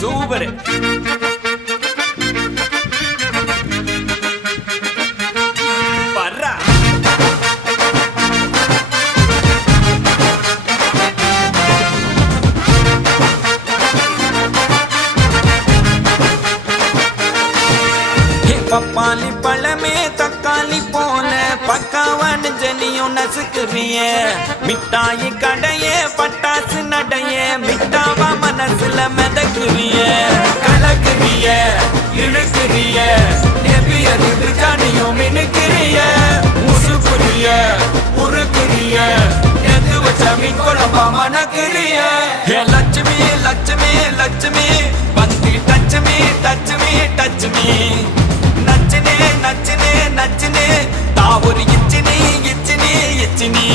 Super. பர்றா பப்பாளி பழமே தக்காளி போல பக்காவான ஜனியும் நசுக்குறிய மிட்டாயி கடையே பட்டாசு நடைய மிட்டாவா மனசுல மிதக்குறிய கலக்குறிய இழுக்குறிய நெபியறிவு ஜானியும் மினுக்குறிய முசுக்குறிய உருக்குறிய எது வச்ச மீன் குழம்பா மணக்குறிய லட்சுமி லட்சுமி லட்சுமி வந்து டச்சுமி டச்சுமி டச்சுமி நச்சினே நச்சினே நச்சினே தாவொரு இச்சினி இச்சினி இச்சினி